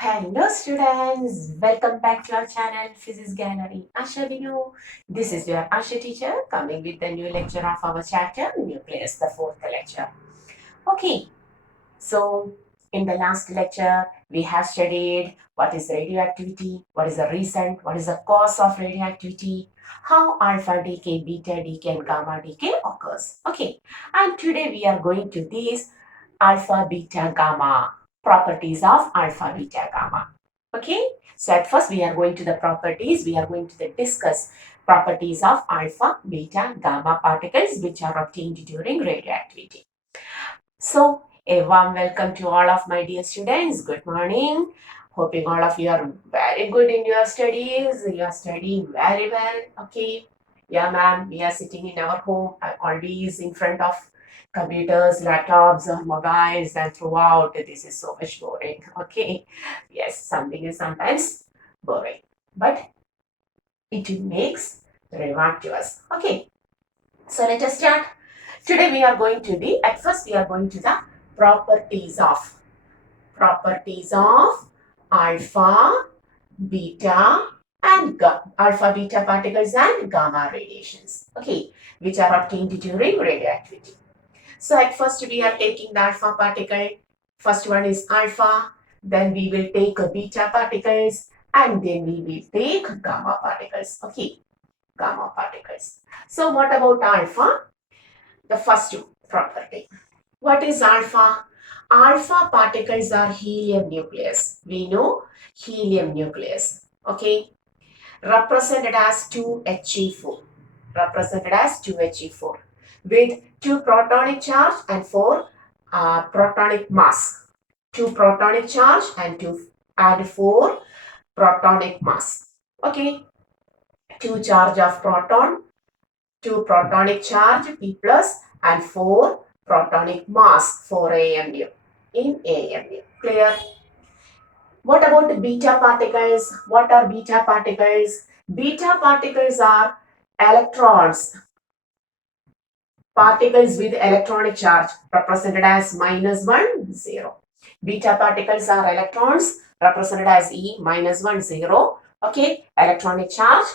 Hello students, welcome back to our channel Physics Gallery. Asha Vinu. This is your Asha teacher coming with the new lecture of our chapter Nucleus, the fourth lecture. Okay, so in the last lecture we have studied what is radioactivity, what is the reason, what is the cause of radioactivity, how alpha decay, beta decay and gamma decay occurs. Okay, and today we are going to these alpha, beta, gamma, properties of alpha, beta, gamma. Okay, so at first we are going to the properties, we are going to discuss properties of alpha, beta, gamma particles which are obtained during radioactivity. So, a warm welcome to all of my dear students. Good morning. Hoping all of you are very good in your studies. You are studying very well. Okay. Yeah, ma'am. We are sitting in our home, always in front of computers, laptops, or mobiles, and throughout. This is so much boring. Okay. Yes, something is sometimes boring, but it makes reward to us. Okay. So let us start. Today we are going to at first we are going to the properties of alpha, beta and alpha beta particles and gamma radiations, okay, which are obtained during radioactivity. So at first we are taking the alpha particle. First one is alpha, then we will take beta particles and then we will take gamma particles, okay, gamma particles. So what about alpha? The first property. What is alpha? Alpha particles are helium nucleus. We know helium nucleus. Okay. Represented as 2He4. Represented as 2He4 with 2 protonic charge and 4 protonic mass. 2 protonic charge and 4 protonic mass. Okay. 2 charge of proton, 2 protonic charge P plus and 4 protonic mass for AMU in AMU. Clear? What about the beta particles? What are beta particles? Beta particles are electrons, particles with electronic charge represented as -1, 0. Beta particles are electrons represented as E -1, 0. Okay, electronic charge,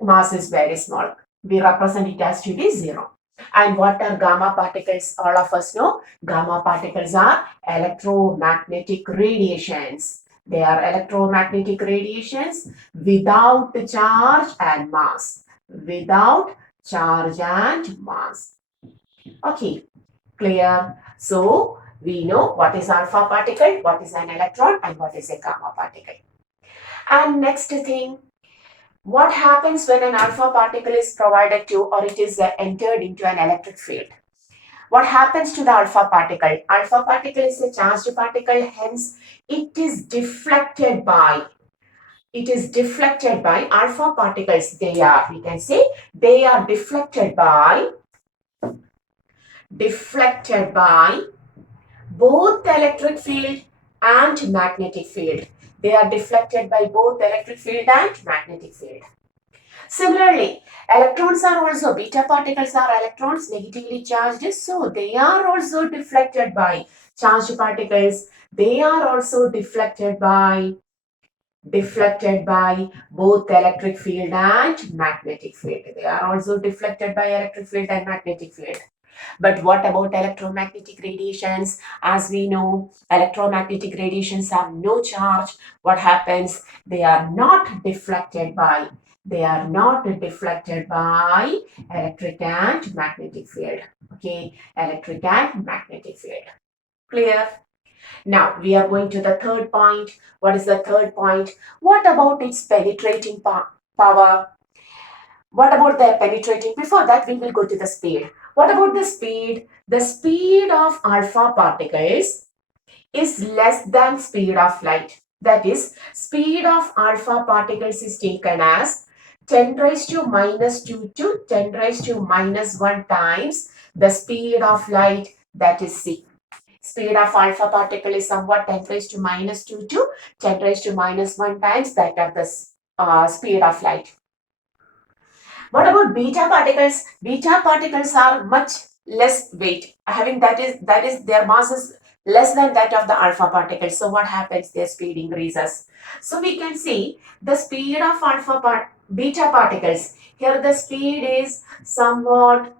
mass is very small. We represent it as to be 0. And what are gamma particles? All of us know gamma particles are electromagnetic radiations. They are electromagnetic radiations without charge and mass. Without charge and mass. Okay, clear. So we know what is alpha particle, what is an electron, and what is a gamma particle. And next thing, what happens when an alpha particle is provided to or it is entered into an electric field? What happens to the alpha particle? Alpha particle is a charged particle, hence it is deflected by alpha particles. They are, we can say, they are deflected by both the electric field and magnetic field. They are deflected by both electric field and magnetic field. Similarly, electrons are also, beta particles are electrons negatively charged, so they are also deflected by charged particles. They are also deflected by both electric field and magnetic field. They are also deflected by electric field and magnetic field. But what about electromagnetic radiations? As we know, electromagnetic radiations have no charge. What happens? They are not deflected by electric and magnetic field. Okay, electric and magnetic field. Clear? Now we are going to the third point. What is the third point? What about its penetrating power? What about the penetrating? Before that, we will go to the speed. What about the speed? The speed of alpha particles is less than speed of light. That is, speed of alpha particles is taken as 10 raised to minus 2 to 10 raised to minus 1 times the speed of light, that is c. Speed of alpha particle is somewhat 10 raised to minus 2 to 10 raised to minus 1 times that of the speed of light. What about beta particles? Beta particles are much less weight, having that is their mass is less than that of the alpha particles. So what happens? Their speed increases. So we can see the speed of beta particles. Here the speed is somewhat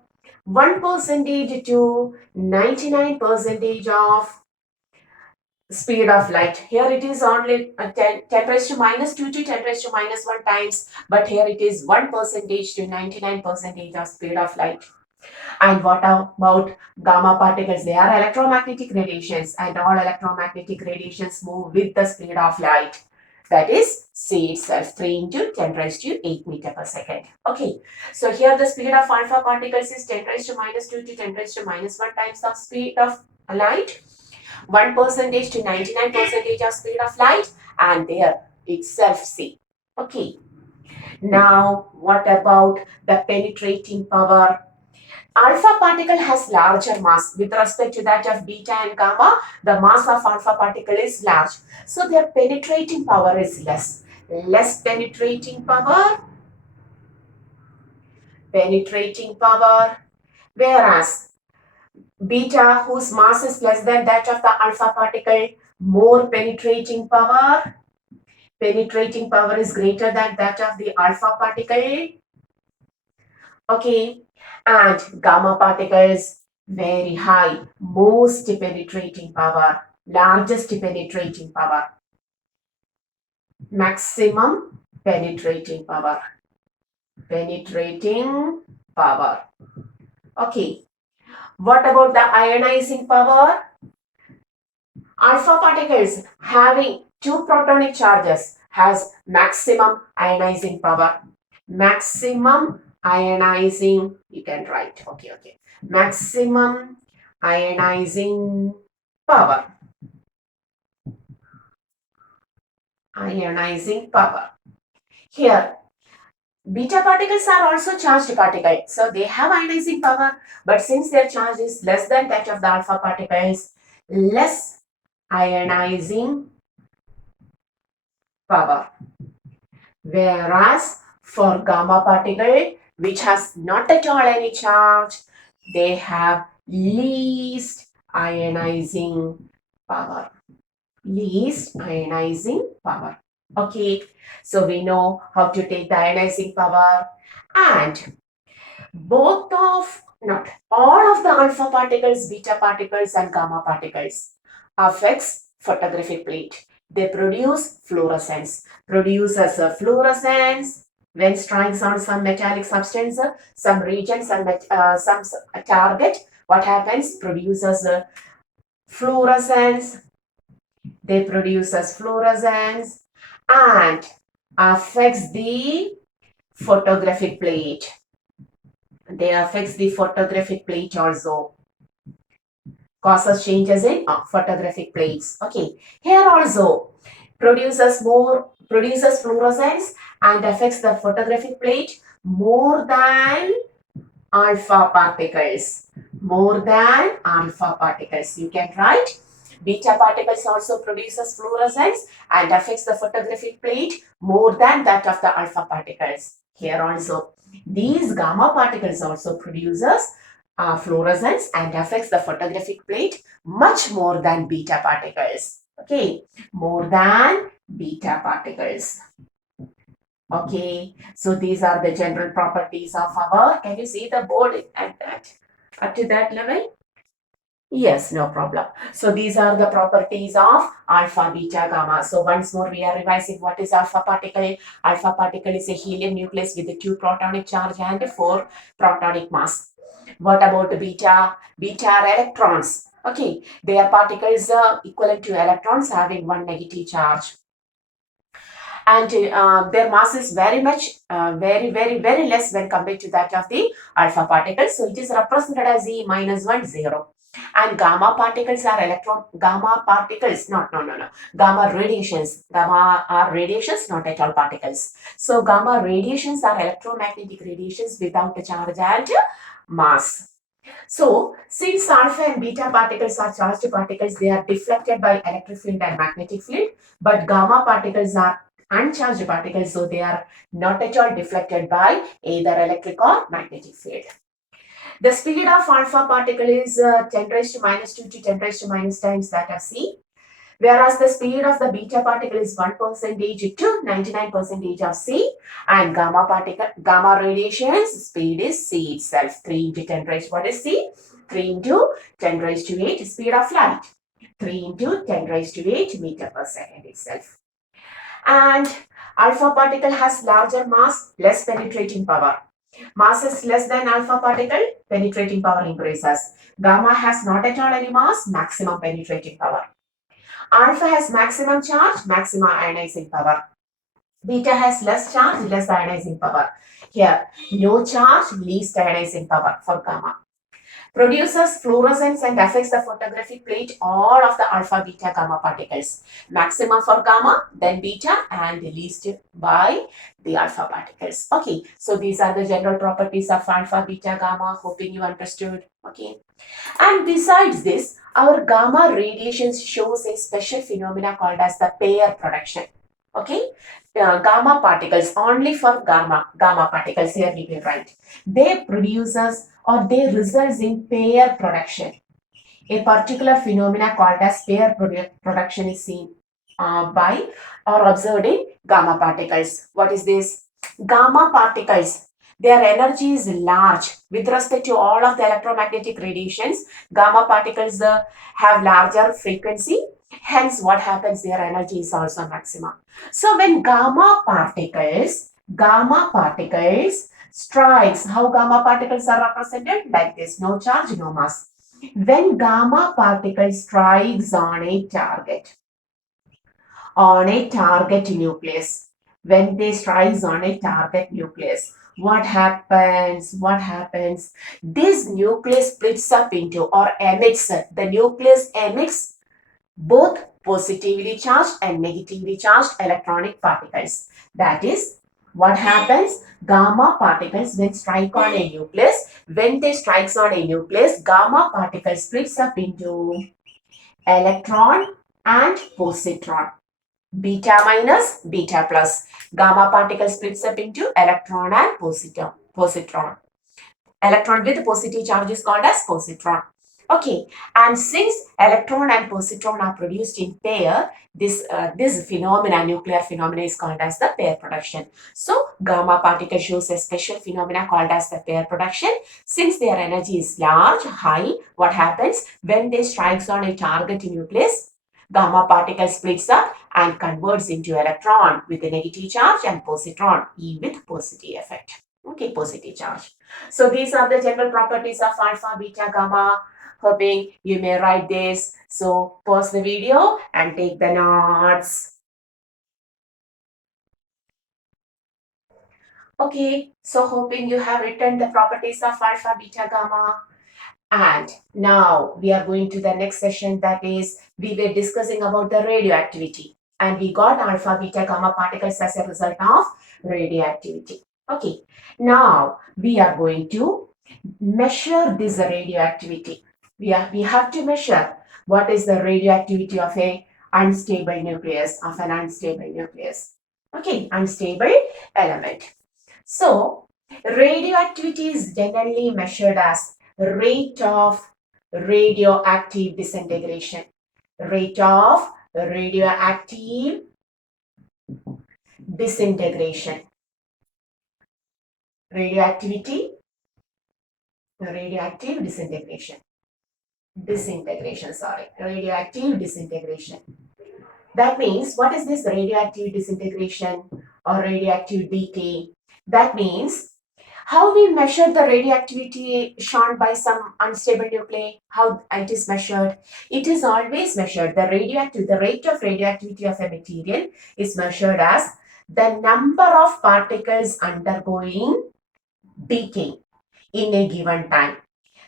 1% to 99% of speed of light. Here it is only 10 raised to minus 2 to 10 raised to minus 1 times, but here it is 1% to 99% of speed of light. And what about gamma particles? They are electromagnetic radiations, and all electromagnetic radiations move with the speed of light. That is C itself, 3 into 10 raised to 8 meter per second. Okay, so here the speed of alpha particles is 10 raised to minus 2 to 10 raised to minus 1 times the speed of light. 1% to 99% of speed of light, and there itself C. Okay, now what about the penetrating power? Alpha particle has larger mass with respect to that of beta and gamma. The mass of alpha particle is large, so their penetrating power is less. Less penetrating power, whereas beta, whose mass is less than that of the alpha particle, more penetrating power. Penetrating power is greater than that of the alpha particle. Okay, and gamma particles very high, most penetrating power, largest penetrating power, maximum penetrating power, penetrating power. Okay, what about the ionizing power? Alpha particles having two protonic charges has maximum ionizing power. Maximum ionizing, you can write, okay. Maximum ionizing power. Ionizing power. Here, beta particles are also charged particles, so they have ionizing power, but since their charge is less than that of the alpha particles, less ionizing power. Whereas for gamma particle, which has not at all any charge, they have least ionizing power. Least ionizing power. Okay, so we know how to take the ionizing power, and both of, not all of the alpha particles, beta particles and gamma particles affects photographic plate. They produce fluorescence. Produces a fluorescence when strikes on some metallic substance, some region, some target. What happens? Produces a fluorescence. They produces fluorescence and affects the photographic plate. They affects the photographic plate also. Causes changes in photographic plates. Okay, here also produces fluorescence and affects the photographic plate more than alpha particles. More than alpha particles. You can write beta particles also produces fluorescence and affects the photographic plate more than that of the alpha particles. Here also these gamma particles also produces fluorescence and affects the photographic plate much more than beta particles. Okay, more than beta particles. Okay, so these are the general properties of our, can you see the board at that, up to that level? Yes, no problem. So these are the properties of alpha, beta, gamma. So once more we are revising what is alpha particle. Alpha particle is a helium nucleus with a 2 protonic charge and 4 protonic mass. What about beta? Beta are electrons. Okay, they are particles equivalent to electrons having 1 negative charge. And their mass is very much, very less when compared to that of the alpha particles. So it is represented as E minus 1, 0. And gamma particles are gamma particles, gamma radiations. Gamma are radiations, not at all particles. So gamma radiations are electromagnetic radiations without a charge and mass. So, since alpha and beta particles are charged particles, they are deflected by electric field and magnetic field, but gamma particles are uncharged particles, so they are not at all deflected by either electric or magnetic field. The speed of alpha particle is 10 raised to minus 2 to 10 raised to minus times that of c, whereas the speed of the beta particle is 1% to 99% of c, and gamma radiation's speed is c itself, 3 into 10 raised, what is c? 3 into 10 raised to 8 speed of light, 3 into 10 raised to 8 meter per second itself. And alpha particle has larger mass, less penetrating power. Mass is less than alpha particle, penetrating power increases. Gamma has not at all any mass, maximum penetrating power. Alpha has maximum charge, maximum ionizing power. Beta has less charge, less ionizing power. Here, no charge, least ionizing power for gamma. Produces fluorescence and affects the photographic plate all of the alpha, beta, gamma particles. Maximum for gamma, then beta, and least by the alpha particles. Okay, so these are the general properties of alpha, beta, gamma. Hoping you understood. Okay, and besides this, our gamma radiations shows a special phenomena called as the pair production. Okay, gamma particles, only for gamma particles, here we will write, they produces or they results in pair production. A particular phenomena called as pair production is seen by or observed in gamma particles. What is this? Gamma particles, their energy is large with respect to all of the electromagnetic radiations. Gamma particles have larger frequency. Hence, what happens? Their energy is also maximum. So, when gamma particles strikes, how gamma particles are represented? Like this: no charge, no mass. When gamma particle strikes on a target nucleus, when they strikes on a target nucleus, what happens? This nucleus splits up into or emits. The nucleus emits both positively charged and negatively charged electronic particles. That is, what happens? Gamma particles when strike on a nucleus, when they strikes on a nucleus, gamma particles splits up into electron and positron. Beta minus, beta plus. Gamma particle splits up into electron and positron. Electron with positive charge is called as positron. Okay, and since electron and positron are produced in pair, this phenomena, nuclear phenomena, is called as the pair production. So, gamma particle shows a special phenomena called as the pair production. Since their energy is large, high, what happens? When they strikes on a target nucleus, gamma particle splits up and converts into electron with a negative charge and positron, E with positive effect. Okay, positive charge. So these are the general properties of alpha, beta, gamma. Hoping you may write this. So pause the video and take the notes. Okay, so hoping you have written the properties of alpha, beta, gamma. And now we are going to the next session, that is, we were discussing about the radioactivity. And we got alpha, beta, gamma particles as a result of radioactivity. Okay, now we are going to measure this radioactivity. We have to measure what is the radioactivity of an unstable nucleus, Okay, unstable element. So, radioactivity is generally measured as rate of radioactive disintegration. Rate of radioactive disintegration. Radioactive disintegration. Radioactive disintegration. That means, what is this radioactive disintegration or radioactive decay? That means, how we measure the radioactivity shown by some unstable nuclei, how it is measured? It is always measured, the rate of radioactivity of a material is measured as the number of particles undergoing decay in a given time.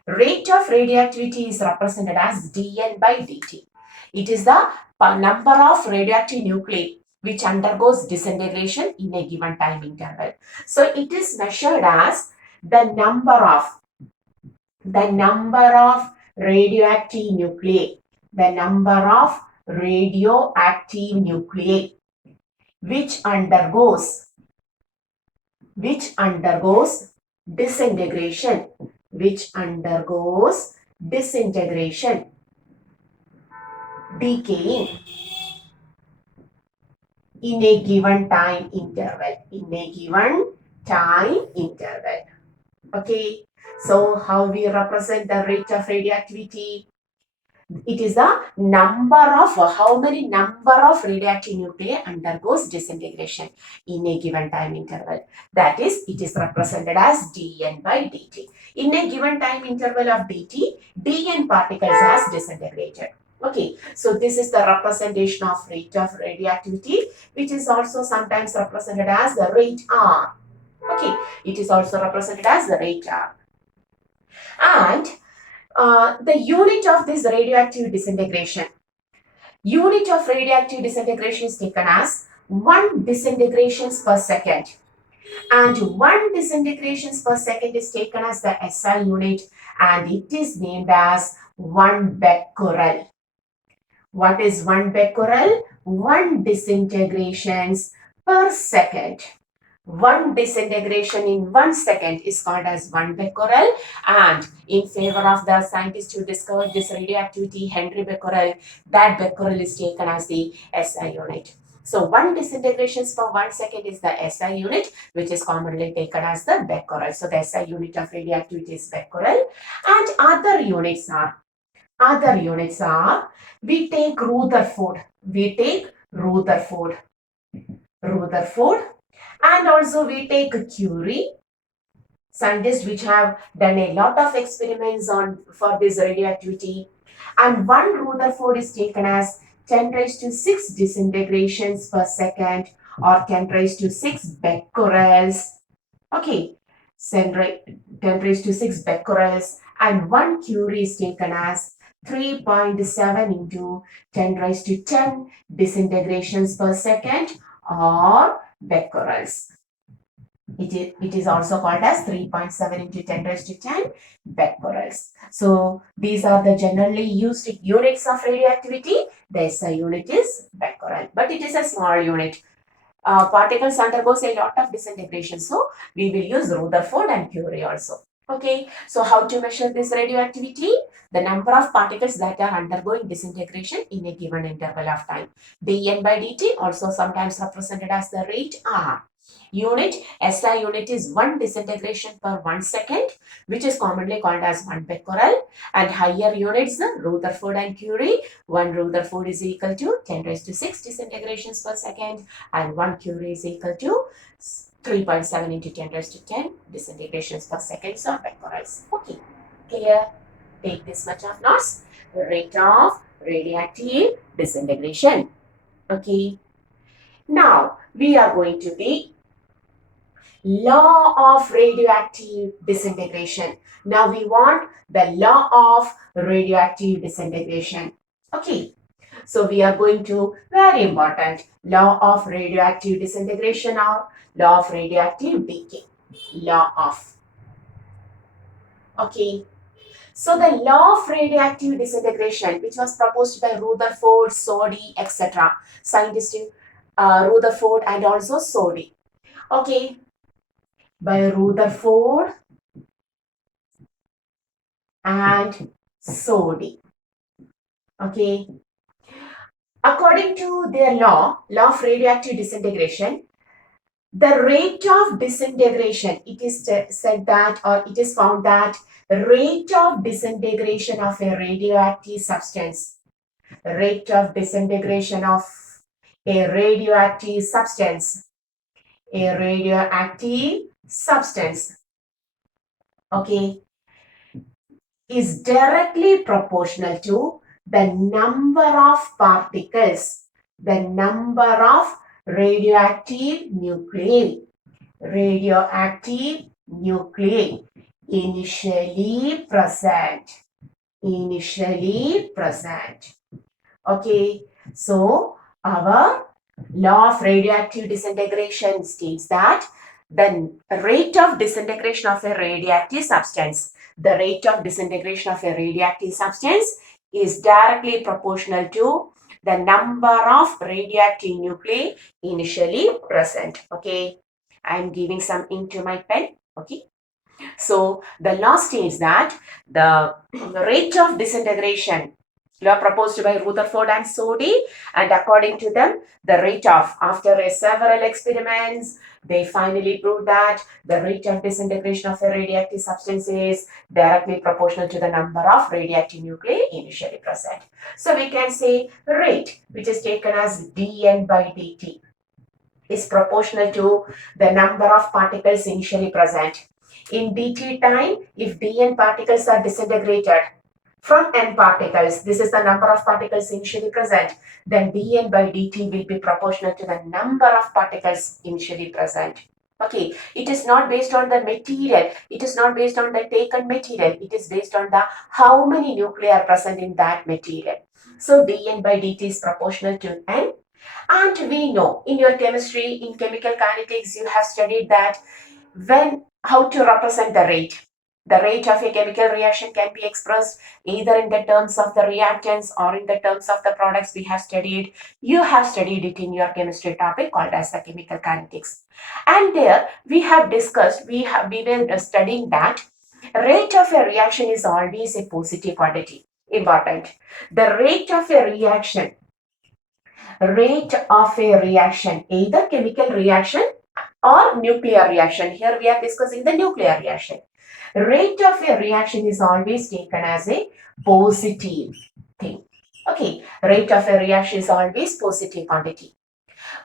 Rate of radioactivity is represented as dN by dt. It is the number of radioactive nuclei which undergoes disintegration in a given time interval. So it is measured as the number of radioactive nuclei, which undergoes disintegration which undergoes disintegration, decaying in a given time interval, Okay, so how we represent the rate of radioactivity? It is the how many number of radioactive nuclei undergoes disintegration in a given time interval. That is, it is represented as dN by dt. In a given time interval of dt, dN particles has disintegrated. Okay, so this is the representation of rate of radioactivity, which is also sometimes represented as the rate R. Okay, it is also represented as the rate R. And the unit of this radioactive disintegration. Unit of radioactive disintegration is taken as 1 disintegrations per second. And 1 disintegrations per second is taken as the SI unit, and it is named as 1 becquerel. What is 1 becquerel? 1 disintegrations per second. 1 disintegration in 1 second is called as 1 becquerel, and in favor of the scientist who discovered this radioactivity, Henry Becquerel, that becquerel is taken as the SI unit. So 1 disintegrations per 1 second is the SI unit, which is commonly taken as the becquerel. So the SI unit of radioactivity is becquerel, and other units are, we take Rutherford, and also we take Curie, scientists which have done a lot of experiments for this radioactivity, and 1 Rutherford is taken as 10 raised to 6 disintegrations per second, or 10 raised to 6 becquerels. Okay, 10 raised to 6 becquerels, and 1 Curie is taken as 3.7 into 10 raised to 10 disintegrations per second, or becquerels. It is also called as 3.7 into 10 raised to 10 becquerels. So these are the generally used units of radioactivity. The SI unit is becquerel, but it is a small unit. Particles undergoes a lot of disintegration, so we will use Rutherford and Curie also. Okay, so how to measure this radioactivity? The number of particles that are undergoing disintegration in a given interval of time. dN by dt, also sometimes represented as the rate R. Unit, SI unit is 1 disintegration per 1 second, which is commonly called as 1 becquerel, and higher units, Rutherford and Curie. 1 Rutherford is equal to 10 raised to 6 disintegrations per second, and 1 Curie is equal to 3.7 into 10 raised to 10 disintegrations per second, so becquerels. Okay, clear? Take this much of notes. Rate of radioactive disintegration. Okay, now we are going to the law of radioactive disintegration. Now we want the law of radioactive disintegration. Okay, so we are going to, very important, law of radioactive disintegration or law of radioactive decay. Law of. Okay, so the law of radioactive disintegration, which was proposed by Rutherford, Soddy, etc. Scientists Rutherford and also Soddy. Okay, by Rutherford and Soddy. Okay, according to their law of radioactive disintegration, the rate of disintegration, it is said that, or it is found that rate of disintegration of a radioactive substance, rate of disintegration of a radioactive substance, okay, is directly proportional to the number of particles, the number of radioactive nuclei initially present. Okay, so our law of radioactive disintegration states that the rate of disintegration of a radioactive substance, is directly proportional to the number of radioactive nuclei initially present. Okay, I am giving some ink to my pen. Okay, So the law states that the rate of disintegration, law proposed by Rutherford and Soddy, and according to them, the rate of, after several experiments, they finally proved that the rate of disintegration of a radioactive substance is directly proportional to the number of radioactive nuclei initially present. So we can say rate, which is taken as dN by dt, is proportional to the number of particles initially present. In dt time, if dn particles are disintegrated from n particles, this is the number of particles initially present, then dn by dt will be proportional to the number of particles initially present. Okay, it is not based on the material, it is not based on the taken material, it is based on the how many nuclei are present in that material. So dn by dt is proportional to n. And we know in your chemistry, in chemical kinetics, you have studied that how to represent the rate. The rate of a chemical reaction can be expressed either in the terms of the reactants or in the terms of the products we have studied. You have studied it in your chemistry topic called as the chemical kinetics. And there we have discussed, we were studying that rate of a reaction is always a positive quantity. Important. The rate of a reaction, either chemical reaction or nuclear reaction. Here we are discussing the nuclear reaction. Rate of a reaction is always taken as a positive thing. Okay, rate of a reaction is always positive quantity.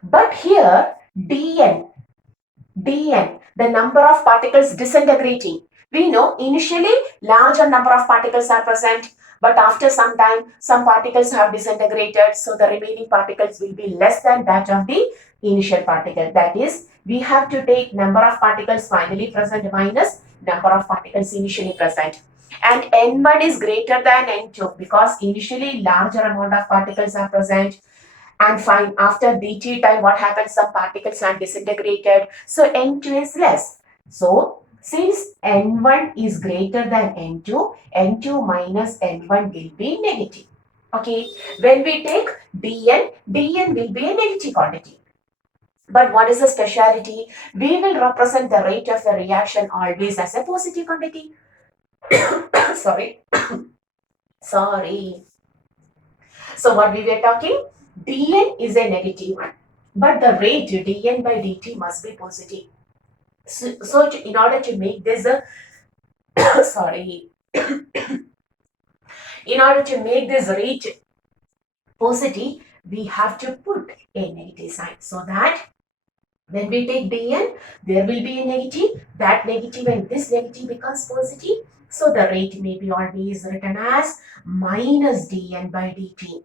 But here dn, the number of particles disintegrating. We know initially larger number of particles are present, but after some time some particles have disintegrated, so the remaining particles will be less than that of the initial particle. That is, we have to take number of particles finally present minus number of particles initially present. And n1 is greater than n2 because initially larger amount of particles are present, and fine, after dt time, what happens? Some particles are disintegrated. So N2 is less. So since N1 is greater than N2, N2 minus N1 will be negative. Okay. When we take dn will be a negative quantity. But what is the speciality? We will represent the rate of the reaction always as a positive quantity. Sorry. Sorry. So what we were talking? dn is a negative one, but the rate dn by dt must be positive. So in order to make this a sorry, in order to make this rate positive, we have to put a negative sign so that when we take dn, there will be a negative. That negative and this negative becomes positive. So the rate may be always written as minus dn by dt.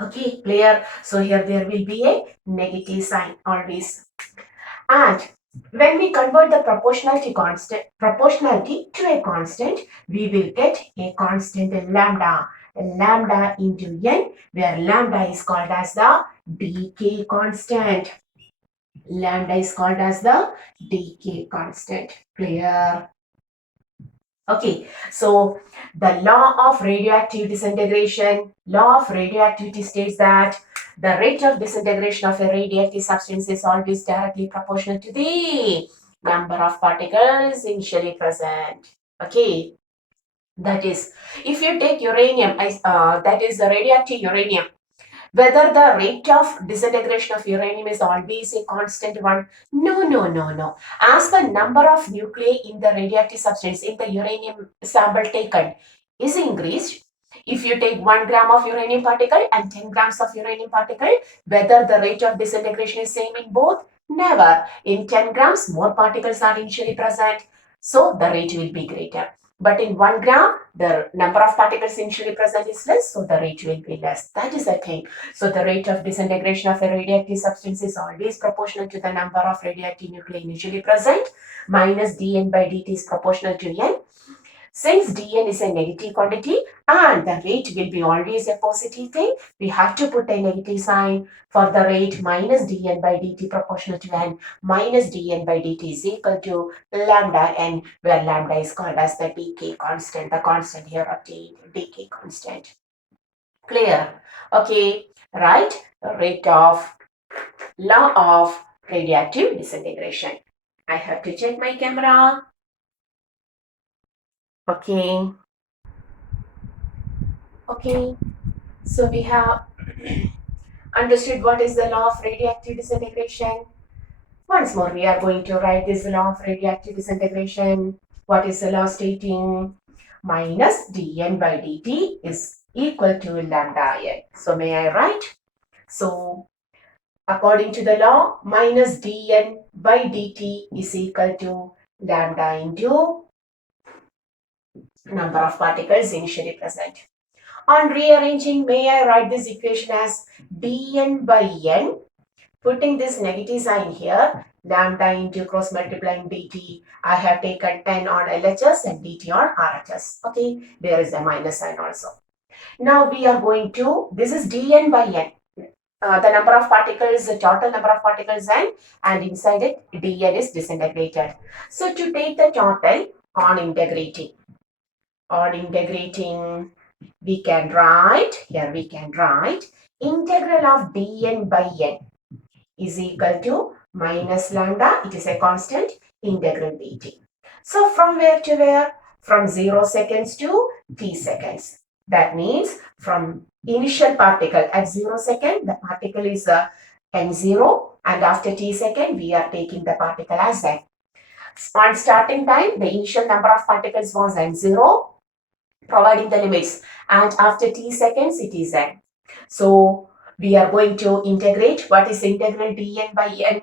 Okay, clear? So here there will be a negative sign always. And when we convert the proportionality to a constant, we will get a constant lambda into n, where lambda is called as the decay constant. Lambda is called as the decay constant. Clear? Okay, so the law of radioactive disintegration, law of radioactivity states that the rate of disintegration of a radioactive substance is always directly proportional to the number of particles initially present. Okay, that is, if you take uranium, that is the radioactive uranium, whether the rate of disintegration of uranium is always a constant one? No, no, no, no. As the number of nuclei in the radioactive substance in the uranium sample taken is increased, if you take 1 gram of uranium particle and 10 grams of uranium particle, whether the rate of disintegration is same in both? Never. In 10 grams, more particles are initially present, so the rate will be greater. But in 1 gram, the number of particles initially present is less, so the rate will be less. That is the thing. So the rate of disintegration of a radioactive substance is always proportional to the number of radioactive nuclei initially present, minus dn by dt is proportional to n. Since dn is a negative quantity and the rate will be always a positive thing, we have to put a negative sign for the rate minus dn by dt proportional to n. Minus dn by dt is equal to lambda n, where lambda is called as the decay constant, the constant here of the decay constant. Clear? Okay, right? The rate of law of radioactive disintegration. I have to check my camera. Okay. Okay. So we have understood what is the law of radioactive disintegration. Once more, we are going to write this law of radioactive disintegration. What is the law stating? Minus dN by dt is equal to lambda n. So may I write? So according to the law, minus dN by dt is equal to lambda into number of particles initially present. On rearranging, may I write this equation as dN by n? Putting this negative sign here, lambda into cross multiplying dt, I have taken 10 on LHS and dt on RHS. Okay, there is a minus sign also. Now we are going to, this is dN by n. The number of particles, the total number of particles n, and inside it dN is disintegrated. So to take the total on integrating, we can write, here we can write integral of dN by n is equal to minus lambda, it is a constant, integral dt. So from where to where? From 0 seconds to t seconds. That means from initial particle at 0 second, the particle is n0, and after t second, we are taking the particle as n. On starting time, the initial number of particles was n0, providing the limits, and after t seconds, it is n. So we are going to integrate. What is integral dn by n?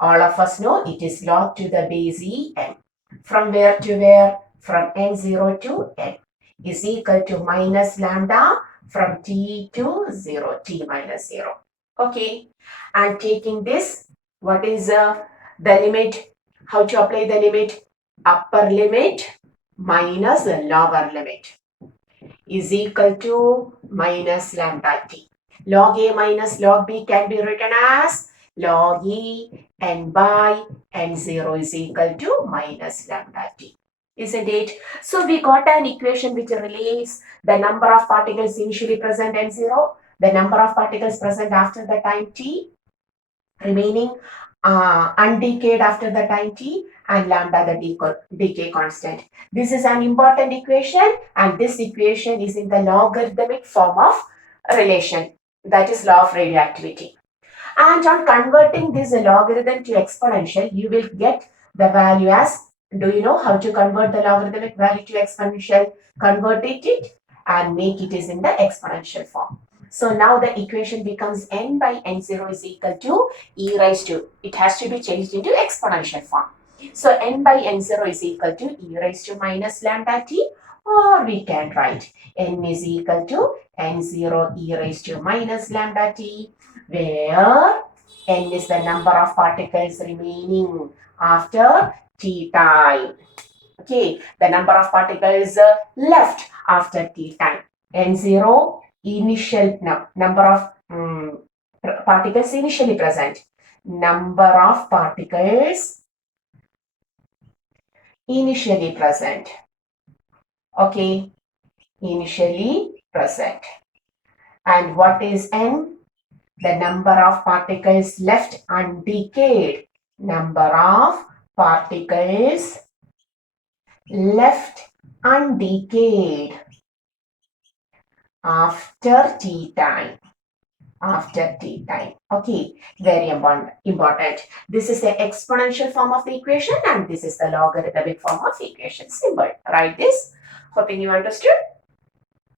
All of us know it is log to the base en. From where to where? From n0 to n is equal to minus lambda from t to 0, t minus 0. Okay, and taking this, what is the limit? How to apply the limit? Upper limit minus the lower limit is equal to minus lambda t. Log A minus log B can be written as log E n by n0 is equal to minus lambda t. Isn't it? So we got an equation which relates the number of particles initially present n0, the number of particles present after the time t, remaining undecayed after the time t, and lambda the decay constant. This is an important equation, and this equation is in the logarithmic form of relation, that is law of radioactivity. And on converting this logarithm to exponential, you will get the value as, do you know how to convert the logarithmic value to exponential? Convert it and make it is in the exponential form. So now the equation becomes n by n0 is equal to e raised to, it has to be changed into exponential form. So n by n0 is equal to e raised to minus lambda t, or we can write n is equal to n0 e raised to minus lambda t, where n is the number of particles remaining after t time. Okay, the number of particles left after t time. N0 initial number of particles initially present. Number of particles initially present. Okay, initially present. And what is n? The number of particles left undecayed. Number of particles left undecayed after t time. After t time. Okay, very important. This is the exponential form of the equation, and this is the logarithmic form of the equation. Simple. Write this. Hoping you understood.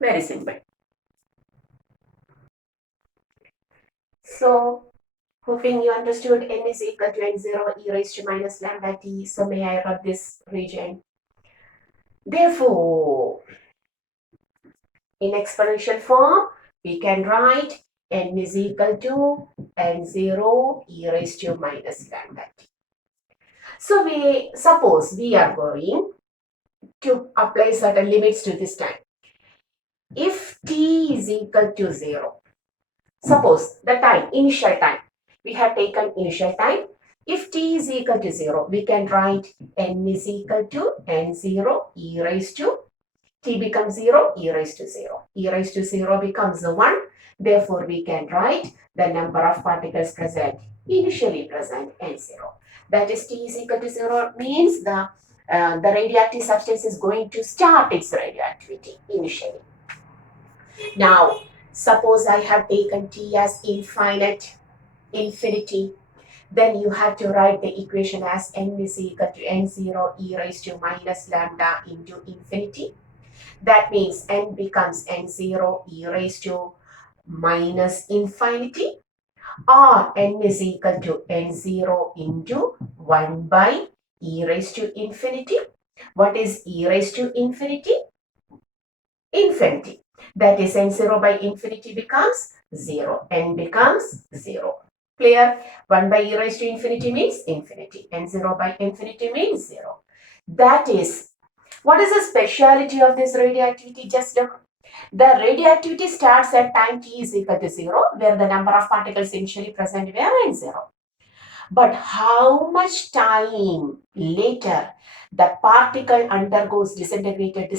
Very simple. So, hoping you understood, n is equal to n0 e raised to minus lambda t. So may I write this region? Therefore, in exponential form, we can write n is equal to n0 e raised to minus lambda t. So we suppose we are going to apply certain limits to this time. If t is equal to 0, suppose the time, initial time, we have taken initial time. If t is equal to 0, we can write n is equal to n0 e raised to, t becomes 0, e raised to 0. E raised to 0 becomes 1. Therefore, we can write the number of particles present, initially present, n0. That is t is equal to 0 means the the radioactive substance is going to start its radioactivity initially. Now, suppose I have taken T as infinity, then you have to write the equation as n is equal to n0 e raised to minus lambda into infinity. That means n becomes n0 e raised to minus infinity, or n is equal to n0 into 1 by e raised to infinity. What is e raised to infinity? Infinity. That is n0 by infinity becomes 0. N becomes 0. Clear? 1 by e raised to infinity means infinity. N0 by infinity means 0. That is, what is the speciality of this radioactivity? Just look. The radioactivity starts at time t is equal to 0, where the number of particles initially present were n0. But how much time later the particle undergoes disintegrated,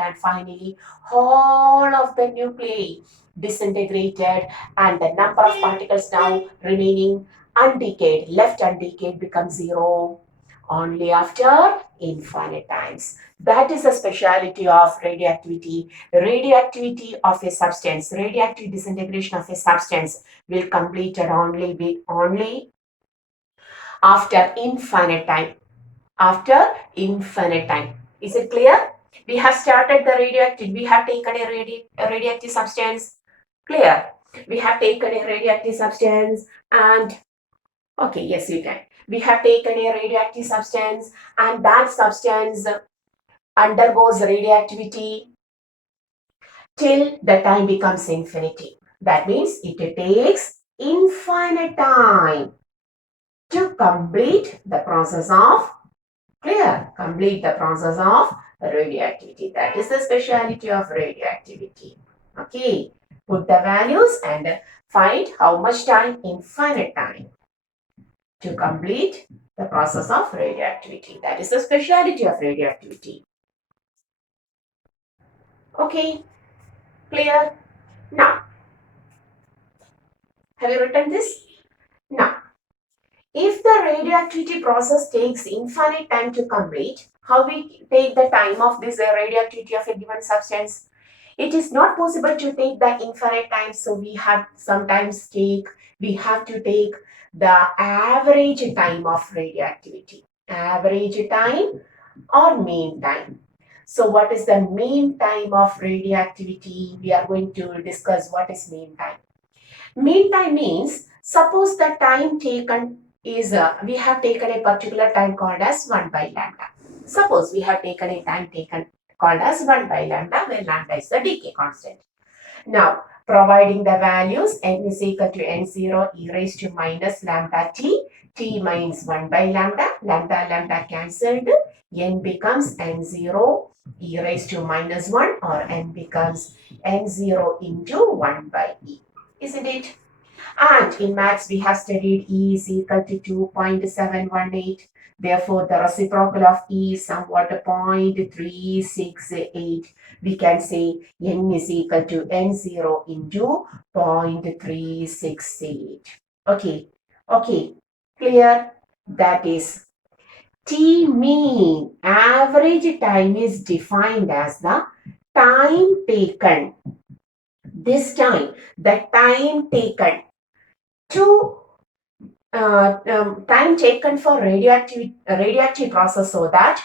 and finally all of the nuclei disintegrated, and the number of particles now remaining undecayed, left undecayed, becomes 0 only after infinite times. That is the speciality of radioactivity. Radioactivity of a substance, radioactive disintegration of a substance will complete it only after infinite time. After infinite time. Is it clear? We have started the radioactive. We have taken a radioactive substance. Clear? We have taken a radioactive substance and okay, yes, you can. We have taken a radioactive substance and that substance undergoes radioactivity till the time becomes infinity. That means it takes infinite time to complete the process of complete the process of radioactivity. That is the speciality of radioactivity. Okay, put the values and find how much time, infinite time, to complete the process of radioactivity. That is the speciality of radioactivity. Okay, clear? Now, have you written this? Now, if the radioactivity process takes infinite time to complete, how we take the time of this radioactivity of a given substance? It is not possible to take the infinite time, so we have to take the average time of radioactivity. Average time or mean time. So what is the mean time of radioactivity? We are going to discuss what is mean time. Mean time means, suppose the time taken is, we have taken a particular time called as 1 by lambda. Suppose we have taken a time called as 1 by lambda, where lambda is the decay constant. Now, providing the values, n is equal to n0 e raised to minus lambda t means 1 by lambda, lambda cancelled, n becomes n0 e raised to minus 1, or n becomes n0 into 1 by e. Isn't it? And in maths, we have studied E is equal to 2.718. Therefore, the reciprocal of E is somewhat 0.368. We can say N is equal to N0 into 0.368. Okay, clear? That is, T mean, average time, is defined as the time taken. This time, the time taken to time taken for radioactive process, so that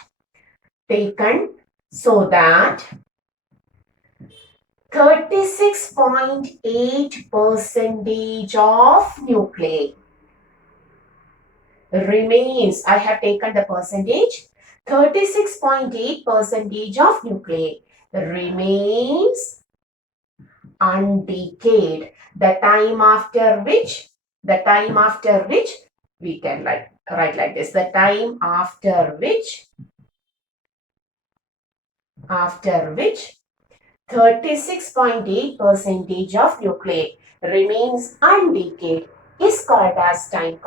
36.8% of nuclei remains. I have taken the percentage. 36.8% of nuclei remains undecayed. The time after which we can write like this. The time after which 36.8% of nuclei remains undecayed is called as the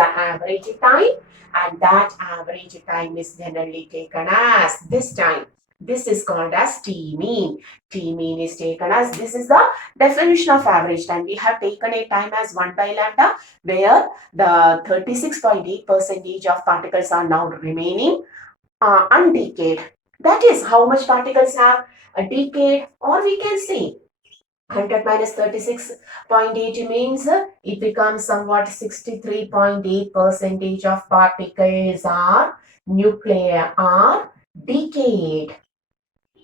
average time, and that average time is generally taken as this time. This is called as T mean. T mean is taken as, this is the definition of average time. We have taken a time as 1 by lambda, where the 36.8% of particles are now remaining undecayed. That is how much particles have a decayed, or we can say 100 minus 36.8 means it becomes somewhat 63.8% of particles are nuclei are decayed.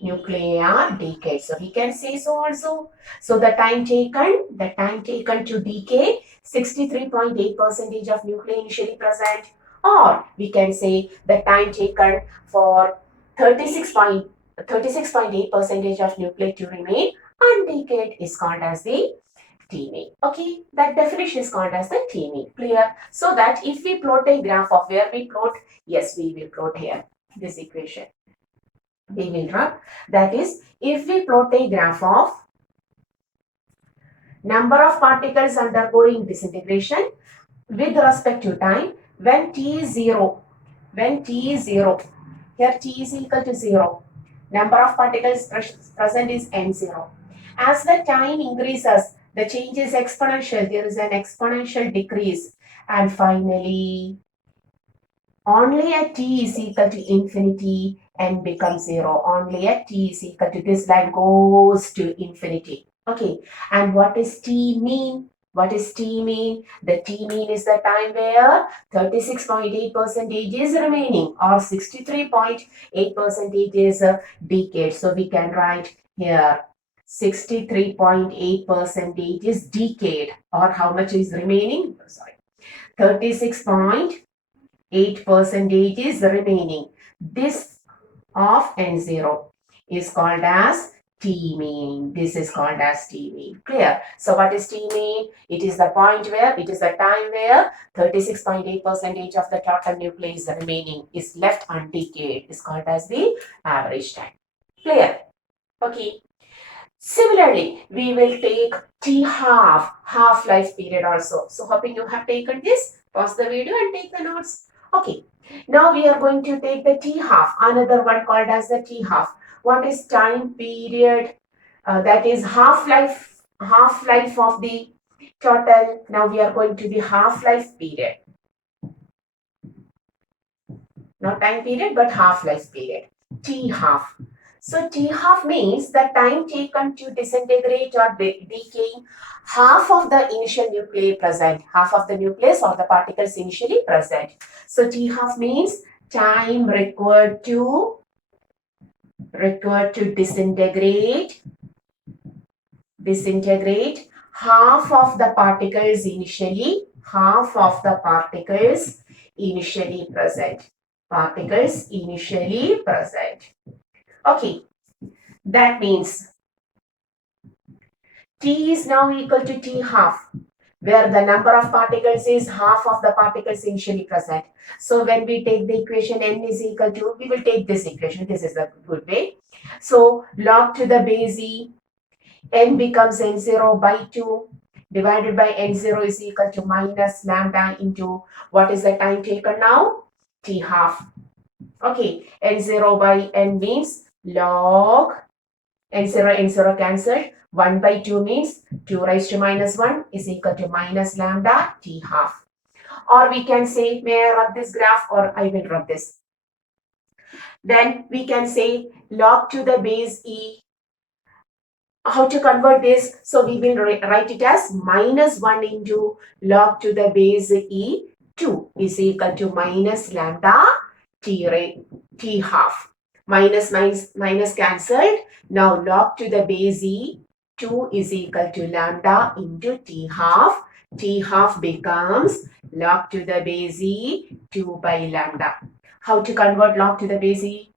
Nuclei are decayed. So we can say so also. So the time taken to decay, 63.8% of nuclei initially present, or we can say the time taken for 36.8% of nuclei to remain undecayed is called as the T mean. Okay, that definition is called as the T mean. Clear? So that if we plot a graph of where we plot, yes, we will plot here this equation. We will draw. That is, if we plot a graph of number of particles undergoing disintegration with respect to time when t is 0, here t is equal to 0, number of particles present is n0. As the time increases, the change is exponential. There is an exponential decrease. And finally, only at t is equal to infinity and becomes 0. Only at t is equal to, this line goes to infinity. Okay, and what is t mean? What is t mean? The t mean is the time where 36.8% is remaining, or 63.8% is decayed. So we can write here 63.8% is decayed, or how much is remaining? Sorry, 36.8% is remaining. This of n0 is called as T mean. This is called as T mean. Clear? So what is T mean? It is the point where, it is the time where 36.8% of the total nuclei is remaining, is left undecayed, is called as the average time. Clear? Okay. Similarly, we will take T half-life period also. So hoping you have taken this. Pause the video and take the notes. Okay. Now we are going to take the T half, another one called as the T half. What is time period? That is half-life of the total. Now we are going to the half-life period. Not time period, but half-life period. T half. So T half means the time taken to disintegrate or decaying half of the initial nuclei present, half of the nucleus or the particles initially present. So T half means time required to disintegrate half of the particles initially present. Okay, that means T is now equal to T half, where the number of particles is half of the particles initially present. So when we take the equation n is equal to, we will take this equation. This is the good way. So log to the base e, n becomes n0 by 2 divided by n0 is equal to minus lambda into, what is the time taken now? T half. Okay, n0 by n means log n0 cancelled. 1 by 2 means 2 raised to minus 1 is equal to minus lambda T half. Or we can say, may I run this graph, or I will run this. Then we can say log to the base e. How to convert this? So we will write it as minus 1 into log to the base e 2 is equal to minus lambda T half. Minus cancelled. Now log to the base e 2 is equal to lambda into T half. T half becomes log to the base e 2 by lambda. How to convert log to the base e?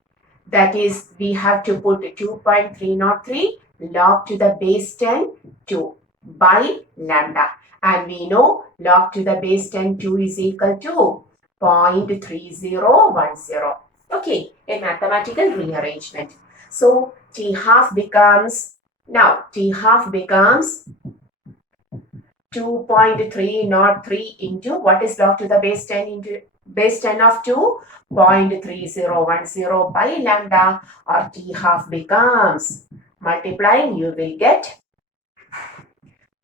That is, we have to put 2.303 log to the base 10 2 by lambda. And we know log to the base 10 2 is equal to 0.3010. Okay, a mathematical rearrangement. So T half becomes 2.303 into, what is log to the base 10 into base 10 of 2, 0.3010 by lambda, or t half becomes, multiplying you will get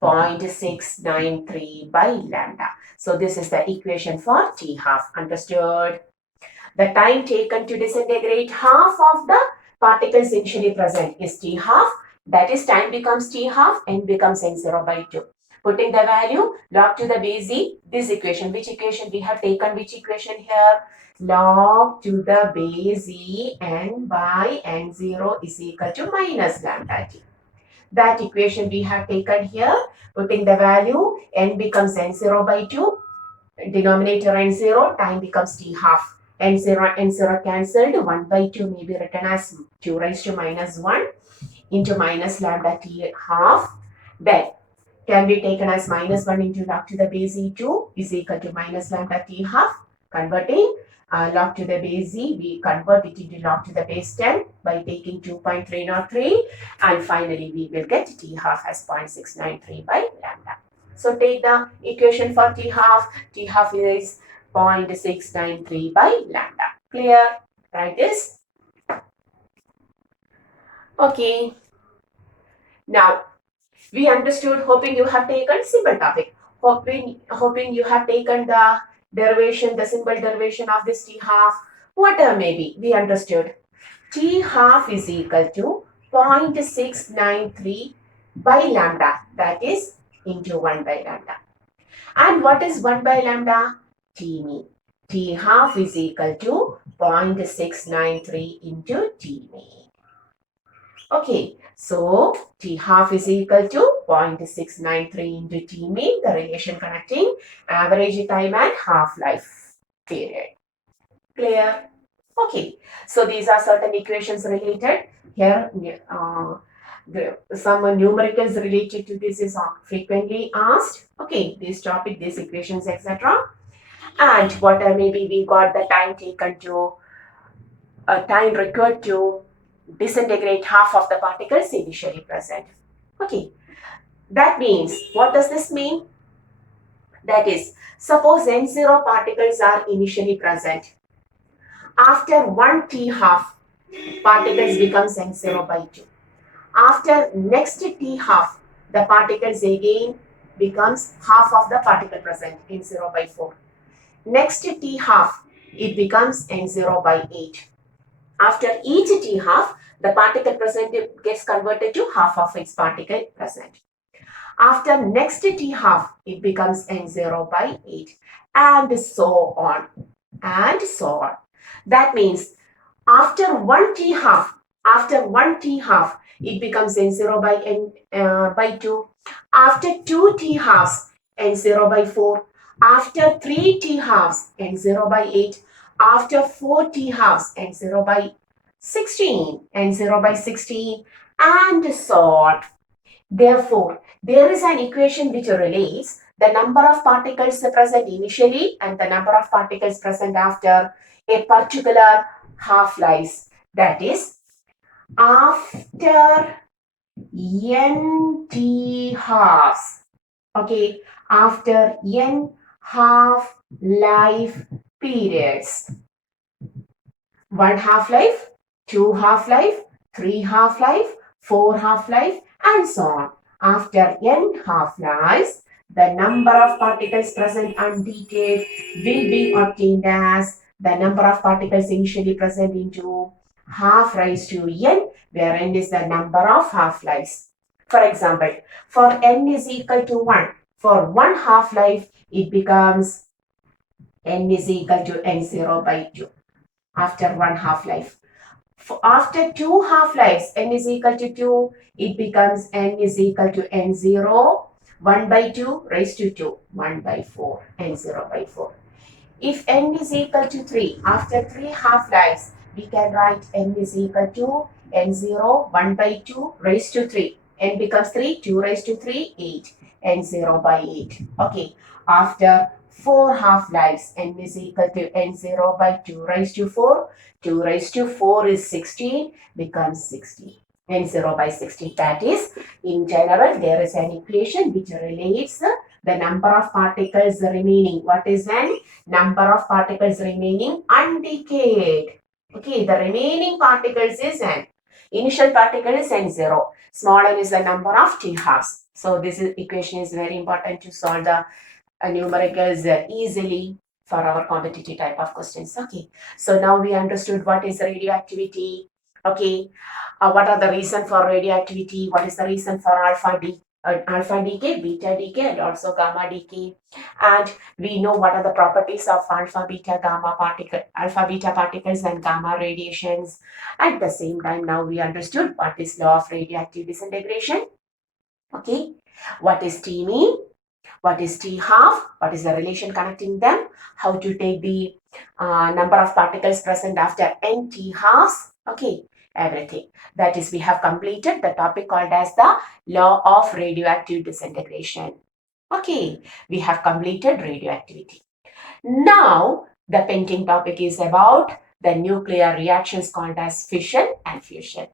0.693 by lambda. So this is the equation for t half. Understood? The time taken to disintegrate half of the particles initially present is t half. That is, time becomes t half and becomes n0 by 2. Putting the value log to the base e, this equation. Which equation we have taken? Which equation here? Log to the base e n by n0 is equal to minus lambda t. That equation we have taken here. Putting the value, n becomes n0 by 2. Denominator n0, time becomes t half. N0 cancelled, 1 by 2 may be written as 2 raised to minus 1 into minus lambda t half. Then can be taken as minus 1 into log to the base e2 is equal to minus lambda t half. Converting log to the base e, we convert it into log to the base 10 by taking 2.303, and finally we will get t half as 0.693 by lambda. So take the equation for t half. T half is 0.693 by lambda. Clear? Write this. Okay. Now, we understood, hoping you have taken simple topic. Hoping you have taken the derivation, the simple derivation of this t half. Whatever may be, we understood. T half is equal to 0.693 by lambda. That is into 1 by lambda. And what is 1 by lambda? T mean. T half is equal to 0.693 into T mean. Okay, so T half is equal to 0.693 into T mean, the relation connecting average time and half-life period. Clear? Okay, so these are certain equations related. Here, some numericals related to this is frequently asked. Okay, this topic, these equations, etc. And what maybe we got the time taken to, time required to disintegrate half of the particles initially present. Okay, that means, what does this mean? That is, suppose n0 particles are initially present. After 1 t half, particles becomes n0 by 2. After next t half, the particles again becomes half of the particle present, n0 by 4. Next t half, it becomes n0 by 8. After each t half, the particle present gets converted to half of its particle present. After next t half, it becomes n0 by 8, and so on, and so on. That means after 1 t half, it becomes n0 by by 2. After 2 t halves, n0 by 4. After 3 t halves, n0 by 8. After 4 t halves, n0 by 16, n0 by 16, and so on. Therefore, there is an equation which relates the number of particles present initially and the number of particles present after a particular half-life. That is, after n t halves. Okay, after n half-life periods. 1 half-life, 2 half-life, 3 half-life, 4 half-life, and so on. After n half-lives, the number of particles present undecayed will be obtained as the number of particles initially present into half raised to n, where n is the number of half-lives. For example, for n is equal to 1, for 1 half-life, it becomes n is equal to n0 by 2 after 1 half-life. After 2 half-lives, n is equal to 2, it becomes n is equal to n0, 1 by 2 raised to 2, 1 by 4, n0 by 4. If n is equal to 3, after 3 half-lives, we can write n is equal to n0, 1 by 2 raised to 3. n becomes 3, 2 raised to 3, 8, n0 by 8. Okay, after 4 half-lives, n is equal to n0 by 2 raised to 4. 2 raised to 4 is 16, becomes 16. n0 by 16. That is, in general, there is an equation which relates the number of particles remaining. What is n? Number of particles remaining undecayed. Okay, the remaining particles is n. Initial particle is n0. Small n is the number of T halves. So this equation is very important to solve the numericals easily for our competitive type of questions. Okay, so now we understood what is radioactivity. Okay, what are the reason for radioactivity? What is the reason for alpha decay, beta decay, and also gamma decay? And we know what are the properties of alpha beta particles and gamma radiations. At the same time, now we understood what is law of radioactive disintegration. Okay, what is T mean? What is T half? What is the relation connecting them? How to take the number of particles present after n T halves? Okay, everything. That is, we have completed the topic called as the law of radioactive disintegration. Okay, we have completed radioactivity. Now, the pending topic is about the nuclear reactions called as fission and fusion.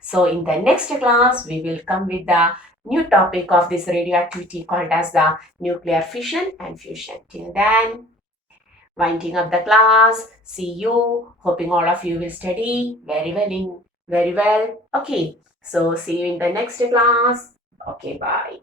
So in the next class, we will come with the new topic of this radioactivity called as the nuclear fission and fusion. Till then, winding up the class. See you. Hoping all of you will study very well. Okay. So see you in the next class. Okay, bye.